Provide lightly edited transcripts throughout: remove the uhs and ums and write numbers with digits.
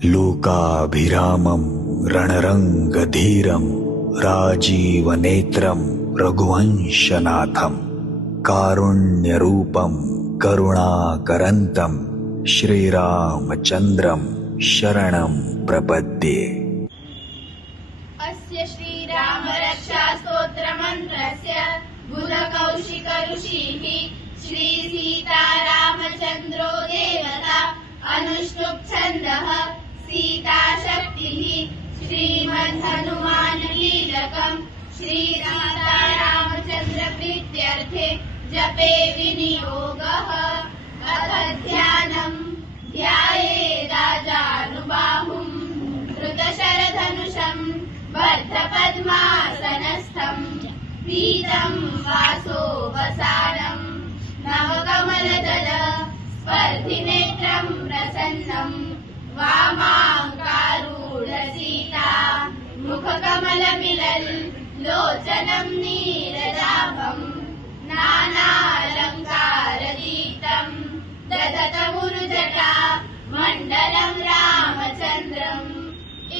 लोकाभिरामं रणरंगधीरं राजीवनेत्रं रघुवंशनाथं कारुण्यरूपं करुणाकरन्तं श्रीरामचन्द्रं शरणं प्रपद्ये। अस्य श्रीरामरक्षास्तोत्रमन्त्रस्य बुधकौशिकऋषिः श्रीसीतारामचन्द्रो देवता अनुष्टुप्छन्दः सीताशक्तिः श्रीमद्हनुमानकीलकम् श्रीसीतारामचन्द्रप्रीत्यर्थे जपे विनियोगः। अथ ध्यानम् ध्यायेदाजानुबाहुम् धृतशरधनुषम् बद्धपद्मासनस्थम् पीतम् वासोऽवसानम् नवकमलदल स्पर्धिनेत्रम् प्रसन्नम् वामाङ्कारूढसीता मुखकमलमिलल् लोचनम् नीरदाभम् नानालङ्कारदीतम् दधतमुरुजटा मण्डलम् रामचन्द्रम्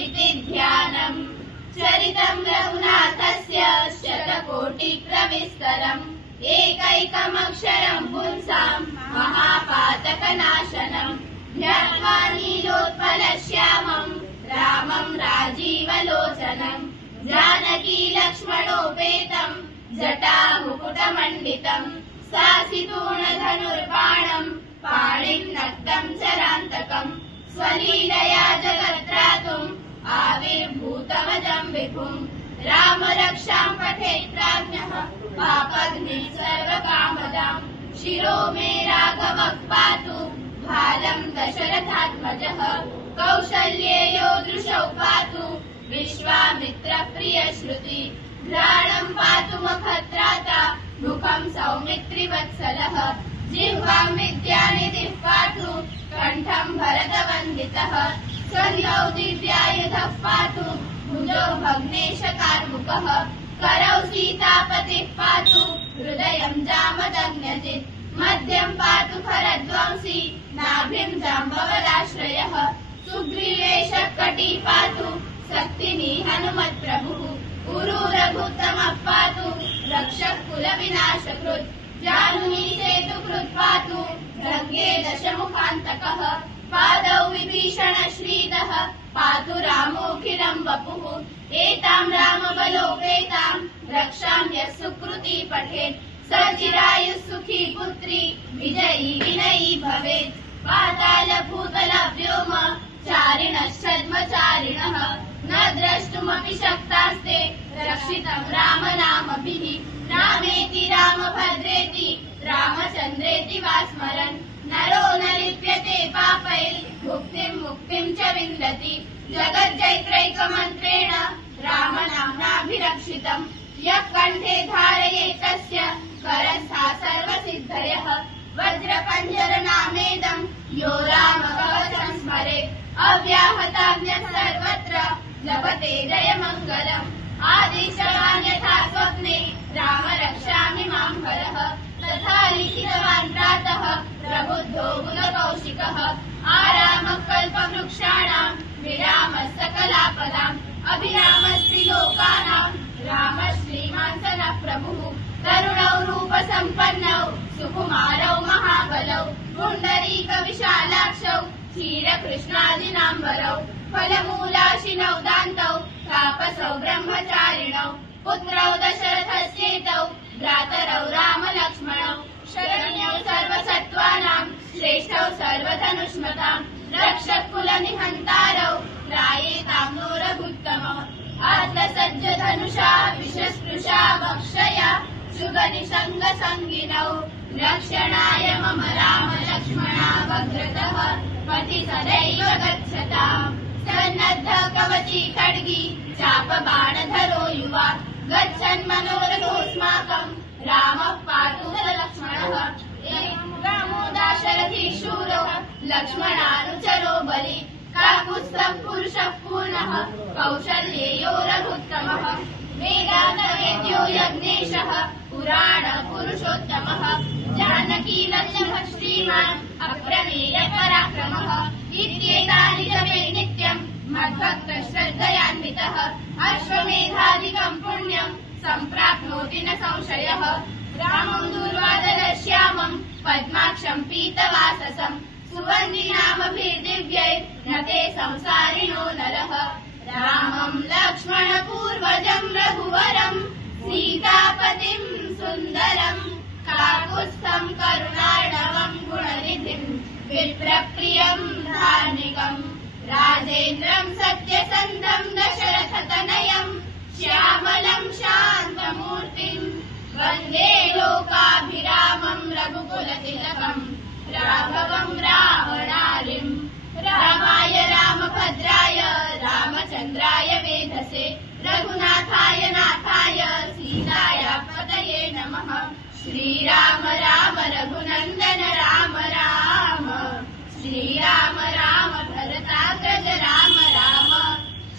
इति ध्यानम्। चरितम् रघुनाथस्य शतकोटिप्रविस्तरम् एकैकमक्षरम् पुंसाम् महापातकनाशनम् ध्यात्वा नीलोत्पलश्यामम् रामम् राजीवलोचनम् जानकी लक्ष्मणोपेतम् जटामुकुटमण्डितम् सासितूणधनुर्बाणम् पाणिम् नक्तम् चरान्तकम् स्वलीलया जगत्रातुम् आविर्भूतमजम् विभुम् रामरक्षाम् पठेत् प्राज्ञः पापग्निः सर्वकामदाम् शिरो मे राघवः पातु भालम् दशरथात्मजः कौसल्येयो दृशौ पातु विश्वामित्रप्रियश्रुति घ्राणम् पातु मखत्राता मुखम् सौमित्रिवत्सलः जिह्वाम् विद्यानिधिः पातु कण्ठम् भरतवन्दितः स्कन्धौ दिव्यायुधः पातु भुजौ भग्नेशकार्मुकः करौ सीतापतिः पातु हृदयम् जामदग्न्यजित् मध्यम् पातु खरध्वंसी नाभिम् जाम्बवदाश्रयः सुग्रीवेशः कटी पातु शक्तिनी हनुमत्प्रभुः उरु रघुत्तमः पातु रक्षः कुलविनाशकृत् जाह्नवी सेतुकृत् पातु रङ्गे दशमुखान्तकः पादौ विभीषण श्रीदः पातु रामोऽखिलम् वपुः एताम् रामबलोपेताम् रक्षाम् यः सुकृती पठेत् स चिरायुः सुखी पुत्री विजयी विनयी भवेत्। पातालभूतलव्योम चारिणश्छद्मचारिणः न द्रष्टुमपि शक्तास्ते रक्षितम् रामनामभिः रामेति रामभद्रेति रामचन्द्रेति वा स्मरन् नरो न लिप्यते पापैः मुक्तिम् मुक्तिम् च विन्दति जगज्जैत्रैकमन्त्रेण रामनाम्नाभिरक्षितम् यः कण्ठे धारयेत् तस्य करस्था सर्वसिद्धयः वज्रपञ्जरनामेदम् यो रामकवचम् स्मरेत् अव्याहताज्ञः सर्वत्र लभते जयमङ्गलम् आदिशवान् यथा स्वप्ने राम रक्षामि माम् हरः तथा लिखितवान् प्रातः प्रबुद्धो बुधकौशिकः आरामः कल्पवृक्षाणाम् विरामः सकलापदाम् अभिरामः त्रिलोकानाम् रामः श्रीमान् सनः प्रभुः तरुणौ रूपसम्पन्नौ सुकुमारौ महाबलौ पुण्डरीकविशालाक्षौ क्षीरकृष्णादिनाम्बरौ फलमूलाशिनौ दान्तौ तापसौ ब्रह्मचारिणौ पुत्रौ दशरथस्येतौ भ्रातरौ रामलक्ष्मणौ शरण्यौ सर्वसत्त्वानाम् श्रेष्ठौ सर्वधनुष्मताम् रक्षकुलनिहन्तारौ त्रायेताम् नो रघुत्तमः आत्मसज्जधनुषा विषस्पृशा वक्षया शुगनिषङ्गसङ्गिनौ रक्षणाय मम राम लक्ष्मणा वग्रतः पथि सदैव गच्छताम् सन्नद्ध कवची खड्गी चापबाणधरो युवा गच्छन् मनोरथोऽस्माकम् रामः पातु लक्ष्मणः रामो दाशरथी शूरो लक्ष्मणानुचरो बलि काकुत्स्थः पुरुषः पूर्णः कौसल्येयो रघुत्तमः वेदान्तवेद्यो यज्ञेशः पुराणपुरुषोत्तमः जानकी लक्ष्मणः श्रीमान् अप्रमेयपराक्रमः इत्येतानि जपे अश्वमेधादिकं पुण्यं सम्प्राप्नोति न संशयः रामं दूर्वादलश्यामं पद्माक्षं पीतवाससं सुवर्णिनामभिर्दिव्यैर्न ते संसारिणो नरः रामं लक्ष्मणपूर्वजं रघुवरं सीतापतिं सुन्दरं काकुत्स्थं करुणार्णवं गुणनिधिं विप्रप्रियं धार्मिकं राजेन्द्रं सत्यसन्धं दशरथतनयं श्यामलं शान्तमूर्तिं वन्दे लोकाभिरामं रघुकुलतिलकं राघवं रावणारिं रामाय रामभद्राय रामचन्द्राय वेधसे रघुनाथाय नाथाय सीताय पतये नमः श्रीराम राम रघुनन्दन राम राम श्रीराम राम भरताग्रज राम राम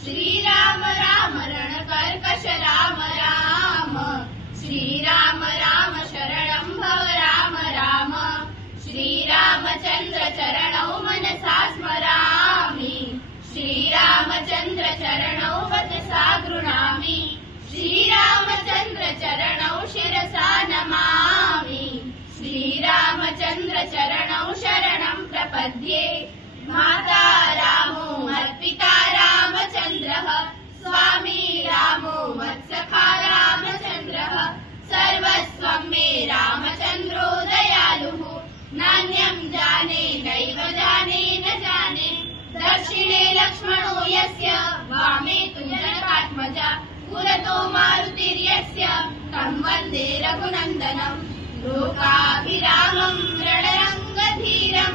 श्रीराम राम रणकर्कश राम राम श्रीराम राम शरणं भव राम राम श्रीरामचन्द्र चरणौ मनसा स्मरामि श्रीरामचन्द्र चरणौ वचसा गृह्णामि श्रीरामचन्द्र चरणौ शिरसा नमामि श्रीरामचन्द्र चरणौ शरणं प्रपद्ये माता रामो मत्पिता रामचन्द्रः स्वामी रामो मत्सखा रामचन्द्रः सर्वस्वं मे रामचन्द्रो दयालुः नान्यं जाने नैव जाने न जाने दक्षिणे लक्ष्मणो यस्य वामे तु जनकात्मजा पुरतो मारुतिर्यस्य तं वन्दे रघुनन्दनं लोकाभिरामं रणरङ्गधीरं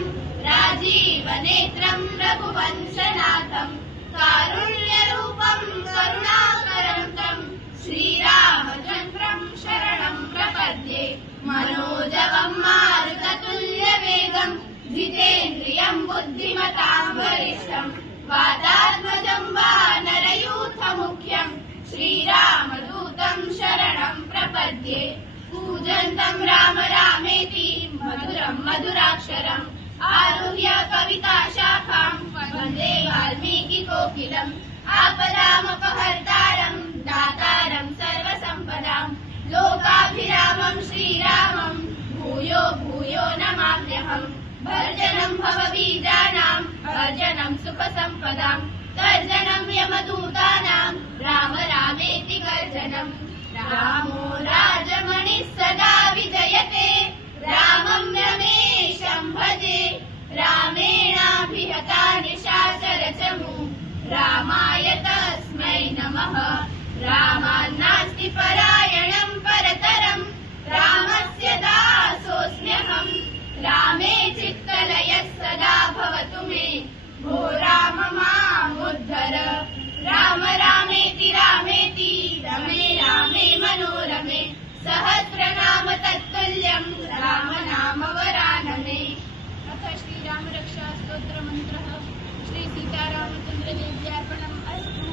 राजीवनेत्रं रघुवंशनाथं कारुण्यरूपं करुणाकरं तं श्रीरामचन्द्रं शरणं प्रपद्ये मनोजवं मारुततुल्यवेगं जितेन्द्रियं बुद्धिमतां वरिष्ठं वातात्मजं वानरयूथमुख्यं श्रीरामदूतं शरणं प्रपद्ये पूजन्तं राम रामेति मधुरं मधुराक्षरम् आरुह्य कविताशाखां वन्दे वाल्मीकिकोकिलम् आपदामपहर्तारं दातारं सर्वसम्पदां लोकाभिरामं श्रीरामं भूयो भूयो नमाम्यहम् भर्जनं भवबीजानां भर्जनं सुखसम्पदां तर्जनं यमदूतानां राम रामेति गर्जनम् रामो राजमणिः सदा विजयते रामं रमेशं भजे रामेणाभिहता निशाचरचमू रामाय तस्मै नमः रामान्नास्ति परायणं परतरं रामस्य दासोऽस्म्यहम् रामे चित्तलयः सदा भवतु मे भो राम मामुद्धर राम रामेति रामेति रमे रामे मनोरमे सहस्रनाम तत्तुल्यं राम नाम वरानने अथ श्रीरामरक्षा स्तोत्रमन्त्रः श्री सीतारामचन्द्रदेव्यार्पणम् अस्तु।